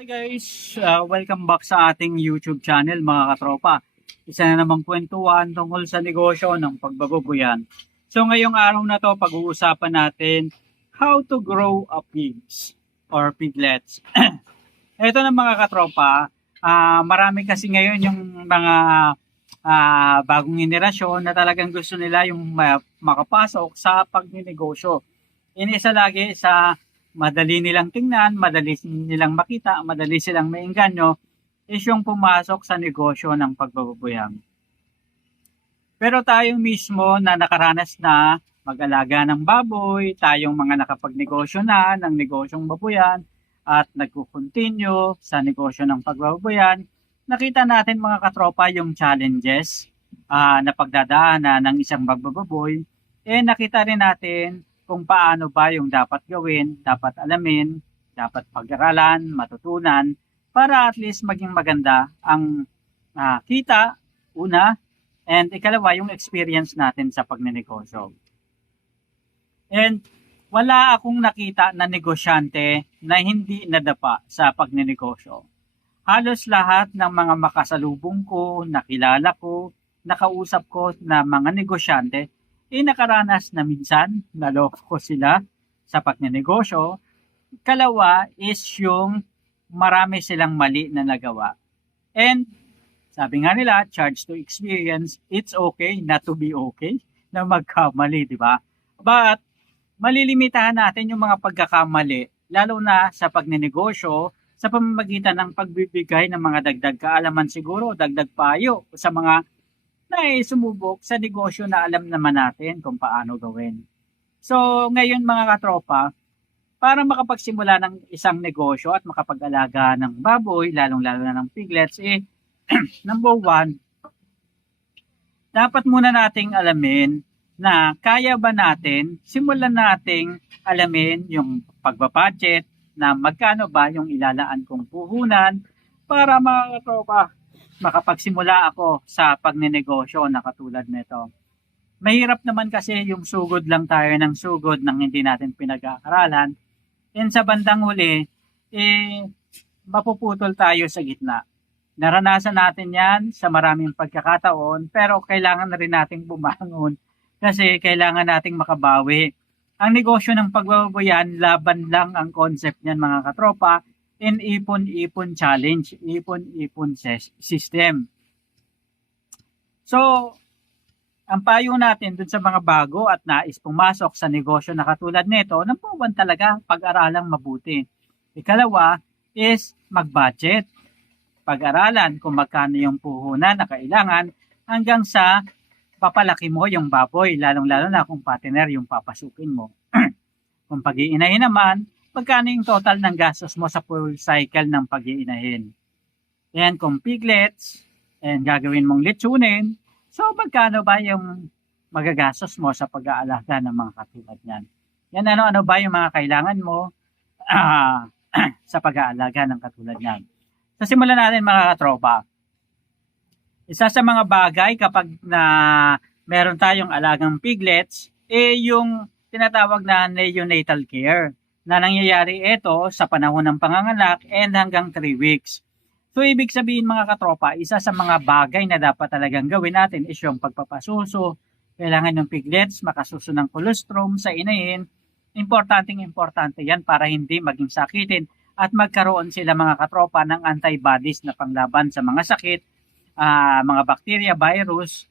Hi guys, welcome back sa ating YouTube channel mga katropa. Isa na namang kwentuhan tungkol sa negosyo ng pagbababoyan. So ngayong araw na to pag-uusapan natin how to grow a pigs or piglets. Ito na mga katropa, marami kasi ngayon yung mga bagong henerasyon na talagang gusto nila yung makapasok sa pagnenegosyo. Inisa lagi sa madali nilang tingnan, madali nilang makita, madali silang maengganyo is yung pumasok sa negosyo ng pagbababoyang. Pero tayo mismo na nakaranas na mag-alaga ng baboy, tayong mga nakapagnegosyo na ng negosyong baboyan at nagko-continue sa negosyo ng pagbababoyan, nakita natin mga katropa yung challenges na pagdadaanan ng isang magbababoy. Nakita rin natin kung paano ba yung dapat gawin, dapat alamin, dapat pag-aralan, matutunan, para at least maging maganda ang kita, una, and ikalawa, yung experience natin sa pagnenegosyo. And wala akong nakita na negosyante na hindi nadapa sa pagnenegosyo. Halos lahat ng mga makasalubong ko, nakilala ko, nakausap ko na mga negosyante, nakaranas na minsan naloko sila sa pagnenegosyo. Kalawa is yung marami silang mali na nagawa. And sabi nga nila, charge to experience, it's okay not to be okay na magkamali, di ba? But malilimitahan natin yung mga pagkakamali, lalo na sa pagnenegosyo, sa pamamagitan ng pagbibigay ng mga dagdag kaalaman siguro, dagdag payo sa mga na sumubok sa negosyo na alam naman natin kung paano gawin. So, ngayon mga katropa, para makapagsimula ng isang negosyo at makapag-alaga ng baboy, lalong-lalo na ng piglets, number one, dapat muna nating alamin na kaya ba natin, simulan nating alamin yung pagbabudget na magkano ba yung ilalaan kong puhunan para mga katropa, makapagsimula ako sa pagnenegosyo na katulad nito. Mahirap naman kasi yung sugod lang tayo ng sugod nang hindi natin pinag-aaralan. And sa bandang huli, mapuputol tayo sa gitna. Naranasan natin yan sa maraming pagkakataon, pero kailangan na rin nating bumangon kasi kailangan nating makabawi. Ang negosyo ng pagbababoyan, laban lang ang concept niyan mga katropa, in ipon-ipon challenge, ipon-ipon system. So, ang payo natin dun sa mga bago at nais pumasok sa negosyo na katulad nito, number one talaga, pag-aralang mabuti. Ikalawa is mag-budget. Pag-aralan kung magkano yung puhunan na kailangan hanggang sa papalaki mo yung baboy, lalong-lalo na kung partner yung papasukin mo. Kung pag-iinahin naman, magkano yung total ng gastos mo sa full cycle ng pag-iinahin. Yan kung piglets, and gagawin mong litsunin, so magkano ba yung magagastos mo sa pag-aalaga ng mga katulad niyan. Yan ano-ano ba yung mga kailangan mo sa pag-aalaga ng katulad niyan. So simulan natin mga katropa. Isa sa mga bagay kapag na meron tayong alagang piglets, yung tinatawag na neonatal care na nangyayari ito sa panahon ng panganganak and hanggang 3 weeks. So, ibig sabihin mga katropa, isa sa mga bagay na dapat talagang gawin natin is yung pagpapasuso. Kailangan ng piglets makasuso ng colostrum sa inahin. Importante yan para hindi maging sakitin at magkaroon sila mga katropa ng antibodies na panglaban sa mga sakit, mga bacteria, virus,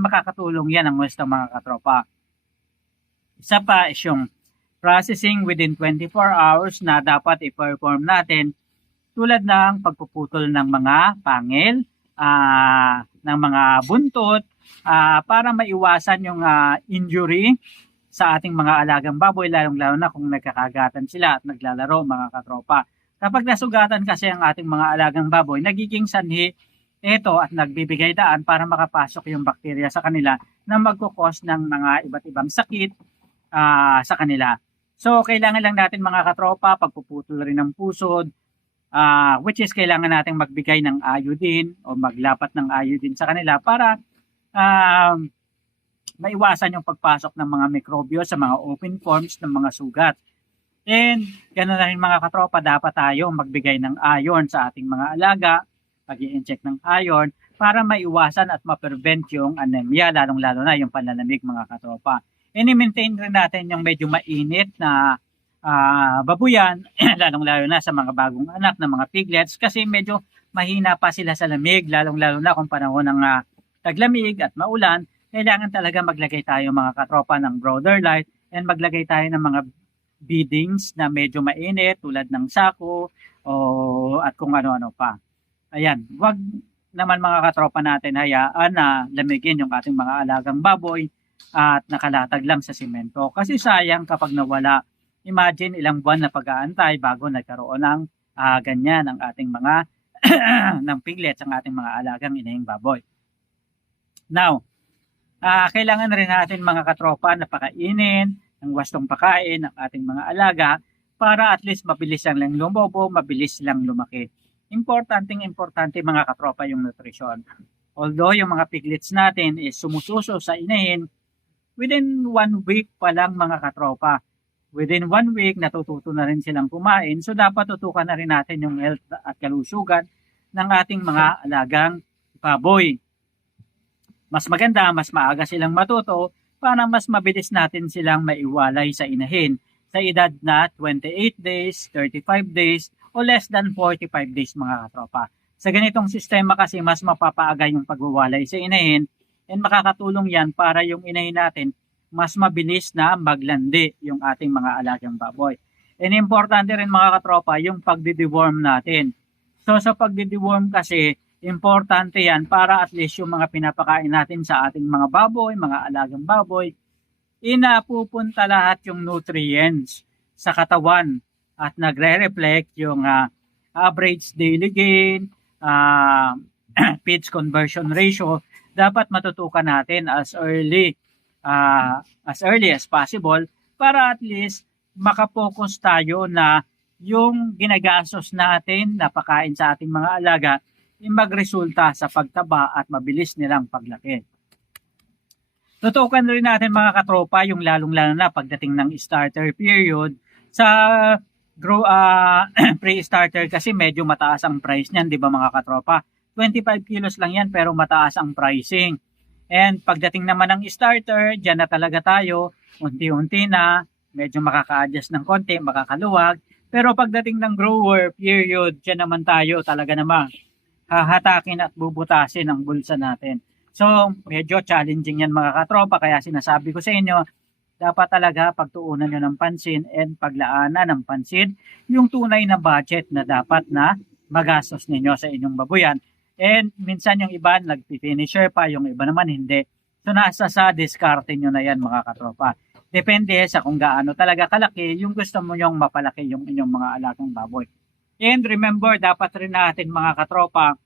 makakatulong yan ang gusto mga katropa. Isa pa is yung processing within 24 hours na dapat i-perform natin tulad ng pagpuputol ng mga pangil, ng mga buntot, para maiwasan yung injury sa ating mga alagang baboy, lalong-lalo na kung nagkakagatan sila at naglalaro mga katropa. Kapag nasugatan kasi ang ating mga alagang baboy, nagiging sanhi ito at nagbibigay daan para makapasok yung bakterya sa kanila na magkukos ng mga iba't ibang sakit sa kanila. So, kailangan lang natin mga katropa, pagpuputol rin ng pusod, which is kailangan natin magbigay ng iodine o maglapat ng iodine sa kanila para maiwasan yung pagpasok ng mga mikrobyo sa mga open forms ng mga sugat. And ganoon na rin mga katropa, dapat tayo magbigay ng iron sa ating mga alaga, pag-i-inject ng iron para maiwasan at ma-prevent yung anemia, lalong-lalo na yung panlalamig mga katropa. And i-maintain rin natin yung medyo mainit na babuyan, lalong-lalo na sa mga bagong anak ng mga piglets kasi medyo mahina pa sila sa lamig, lalong-lalo na kung panahon ng taglamig at maulan. Kailangan talaga maglagay tayo mga katropa ng brother light and maglagay tayo ng mga beddings na medyo mainit tulad ng sako at kung ano-ano pa. Ayan, wag naman mga katropa natin hayaan na lamigin yung ating mga alagang baboy at nakalatag lang sa simento. Kasi sayang kapag nawala. Imagine ilang buwan na pag-aantay bago nagkaroon ng ganyan ang ating mga ng piglets, ang ating mga alagang inahing baboy. Now, kailangan rin natin mga katropa na pakainin ng wastong pakain ng ating mga alaga para at least mabilis lang lumobo, mabilis lang lumaki. Importante mga katropa yung nutrition. Although yung mga piglets natin is sumususo sa inahin, within 1 week pa lang mga katropa. Within 1 week, natututo na rin silang kumain. So dapat tutukan na rin natin yung health at kalusugan ng ating mga alagang baboy. Mas maganda, mas maaga silang matuto para mas mabilis natin silang maiwalay sa inahin sa edad na 28 days, 35 days, o less than 45 days mga katropa. Sa ganitong sistema kasi mas mapapaaga yung pagwawalay sa inahin and makakatulong yan para yung inahin natin mas mabilis na maglandi yung ating mga alagang baboy. And importante rin mga katropa yung pagdi-deworm natin. So sa pagdi-deworm kasi, importante yan para at least yung mga pinapakain natin sa ating mga baboy, mga alagang baboy, inapupunta lahat yung nutrients sa katawan at nagre-reflect yung average daily gain, feeds conversion ratio. Dapat matutukan natin as early as possible para at least makapokus tayo na yung ginagastos natin na pakain sa ating mga alaga magresulta sa pagtaba at mabilis nilang paglaki. Tutukan rin natin mga katropa yung lalong-lalo na pagdating ng starter period. Sa pre-starter kasi medyo mataas ang price niyan, di ba mga katropa? 25 kilos lang yan pero mataas ang pricing. And pagdating naman ng starter, dyan na talaga tayo, unti-unti na, medyo makaka-adjust ng konti, makakaluwag. Pero pagdating ng grower period, dyan naman tayo talaga naman hahatakin at bubutasin ang bulsa natin. So, medyo challenging yan mga katropa, kaya sinasabi ko sa inyo, dapat talaga pagtuunan nyo ng pansin and paglaanan ng pansin yung tunay na budget na dapat na magastos ninyo sa inyong babuyan. And minsan yung iba nag-finisher pa, yung iba naman hindi. So nasa sa diskarte nyo na yan mga katropa. Depende sa kung gaano talaga kalaki yung gusto mo yung mapalaki yung inyong mga alagang baboy. And remember, dapat rin natin mga katropa,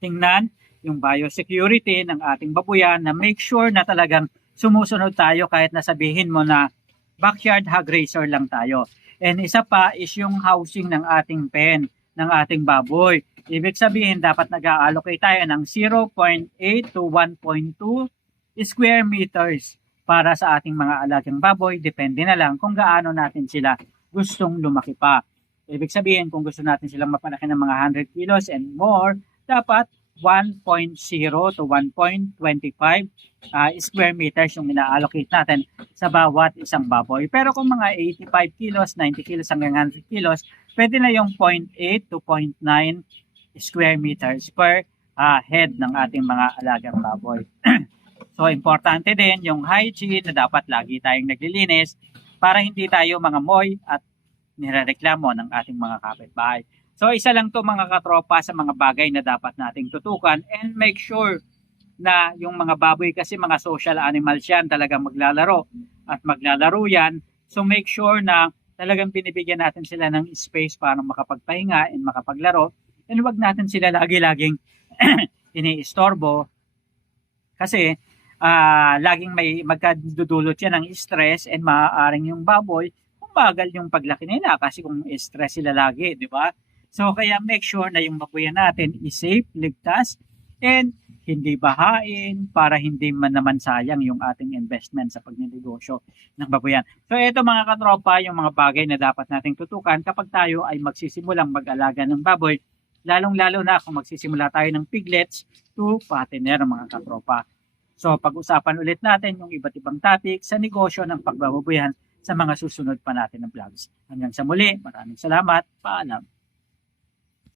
tingnan yung biosecurity ng ating babuyan na make sure na talagang sumusunod tayo kahit nasabihin mo na backyard hog raiser lang tayo. And isa pa is yung housing ng ating pen, ng ating baboy. Ibig sabihin, dapat nag-allocate tayo ng 0.8 to 1.2 square meters para sa ating mga alagang baboy. Depende na lang kung gaano natin sila gustong lumaki pa. Ibig sabihin, kung gusto natin silang mapalaki ng mga 100 kilos and more, dapat 1.0 to 1.25 square meters yung ina-allocate natin sa bawat isang baboy. Pero kung mga 85 kilos, 90 kilos hanggang 100 kilos, pwede na yung 0.8 to 0.9 square meters per head ng ating mga alagang baboy. So, importante din yung hygiene na dapat lagi tayong naglilinis para hindi tayo mga moy at nirereklamo ng ating mga kapitbahay. So, isa lang to mga katropa sa mga bagay na dapat nating tutukan and make sure na yung mga baboy kasi mga social animals yan, talagang maglalaro at maglalaro yan. So, make sure na talagang binibigyan natin sila ng space para makapagpahinga and makapaglaro. And huwag natin sila lagi-laging iniistorbo kasi laging may magkadudulot yan ng stress and maaaring yung baboy bagal yung paglaki nila kasi kung stress sila lagi, di ba? So kaya make sure na yung babuyan natin is safe, ligtas, and hindi bahain, para hindi man naman sayang yung ating investment sa pagnenegosyo ng baboyan. So ito mga katropa, yung mga bagay na dapat nating tutukan kapag tayo ay magsisimulang mag-alaga ng baboy, lalong-lalo na kung magsisimula tayo ng piglets to fattener mga katropa. So pag-usapan ulit natin yung iba't ibang topic sa negosyo ng pagbababoyan sa mga susunod pa natin na vlogs. Hanggang sa muli, maraming salamat, paalam.